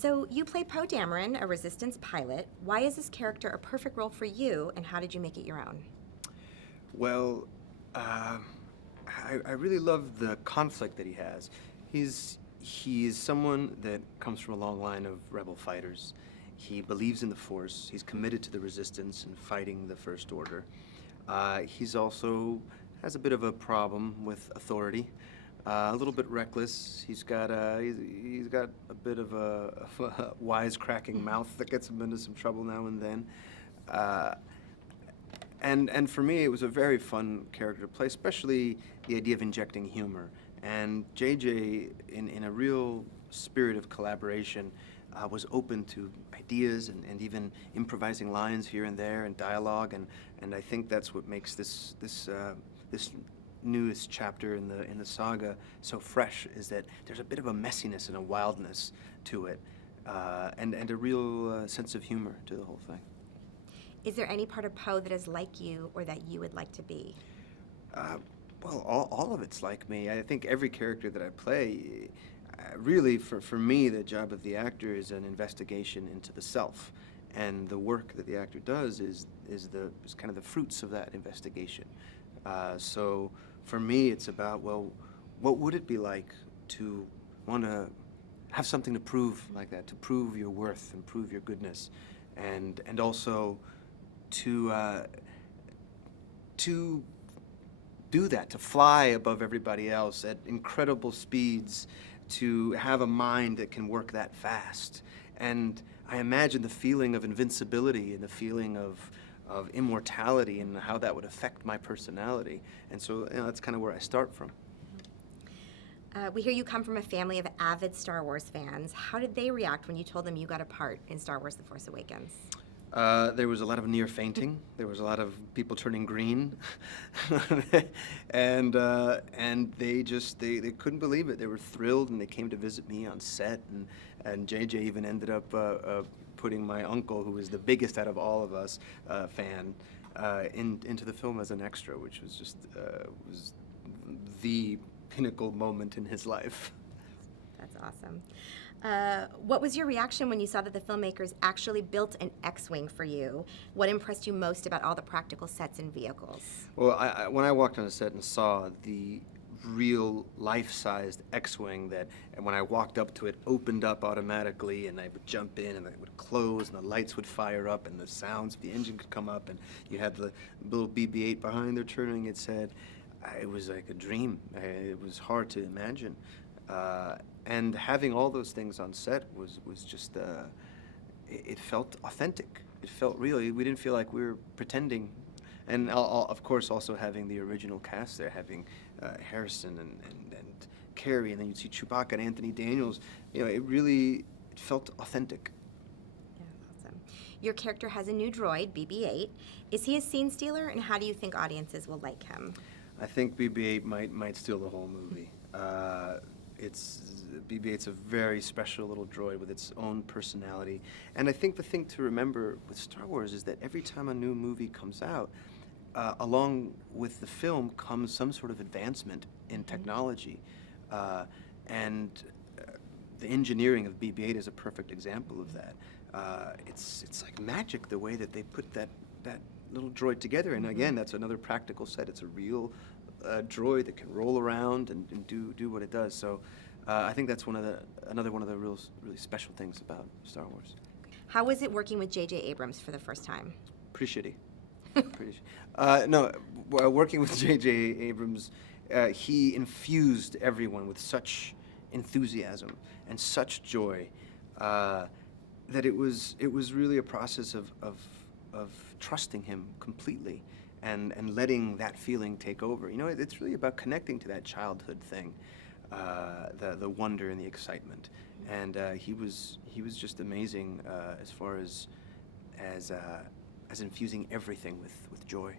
So you play Poe Dameron, a Resistance pilot. Why is this character a perfect role for you, and how did you make it your own? Well, I really love the conflict that he has. He is someone that comes from a long line of rebel fighters. He believes in the Force. He's committed to the Resistance and fighting the First Order. He's also has a bit of a problem with authority. A little bit reckless. He's got a bit of a wisecracking mouth that gets him into some trouble now and then. Uh, and for me, it was a very fun character to play, especially the idea of injecting humor. And JJ, in a real spirit of collaboration, was open to ideas and even improvising lines here and there and dialogue. And I think that's what makes this newest chapter in the saga so fresh, is that there's a bit of a messiness and a wildness to it, and a real sense of humor to the whole thing. Is there any part of Poe that is like you or that you would like to be? Well, all of it's like me. I think every character that I play, really, for me, the job of the actor is an investigation into the self, and the work that the actor does is kind of the fruits of that investigation. So for me, it's about, well, what would it be like to want to have something to prove like that, to prove your worth and prove your goodness, and also to do that, to fly above everybody else at incredible speeds, to have a mind that can work that fast. And I imagine the feeling of invincibility and the feeling of immortality and how that would affect my personality. And so that's kind of where I start from. We hear you come from a family of avid Star Wars fans. How did they react when you told them you got a part in Star Wars: The Force Awakens? There was a lot of near fainting. There was a lot of people turning green, and they couldn't believe it. They were thrilled, and they came to visit me on set. And JJ even ended up putting my uncle, who was the biggest out of all of us, fan, into the film as an extra, which was just was the pinnacle moment in his life. That's awesome. What was your reaction when you saw that the filmmakers actually built an X-Wing for you? What impressed you most about all the practical sets and vehicles? Well, when I walked on the set and saw the real life-sized X-Wing and when I walked up to it, opened up automatically, and I would jump in, and it would close, and the lights would fire up, and the sounds of the engine could come up, and you had the little BB-8 behind there turning its head. It was like a dream. It was hard to imagine. And having all those things on set was just, it felt authentic. It felt real. We didn't feel like we were pretending. And of course, also having the original cast there, having Harrison and Carrie, and then you'd see Chewbacca and Anthony Daniels. It felt authentic. Yeah, awesome. Your character has a new droid, BB-8. Is he a scene stealer, and how do you think audiences will like him? I think BB-8 might steal the whole movie. BB-8's a very special little droid with its own personality. And I think the thing to remember with Star Wars is that every time a new movie comes out, along with the film comes some sort of advancement in technology. And the engineering of BB-8 is a perfect example of that. It's like magic, the way that they put that little droid together. And again, that's another practical set. It's a real droid that can roll around and do what it does. So I think that's another one of the really special things about Star Wars. How was it working with J.J. Abrams for the first time? Pretty shitty. No, working with J.J. Abrams, he infused everyone with such enthusiasm and such joy that it was really a process of trusting him completely and letting that feeling take over. It's really about connecting to that childhood thing, the wonder and the excitement. And he was just amazing as far as infusing everything with joy.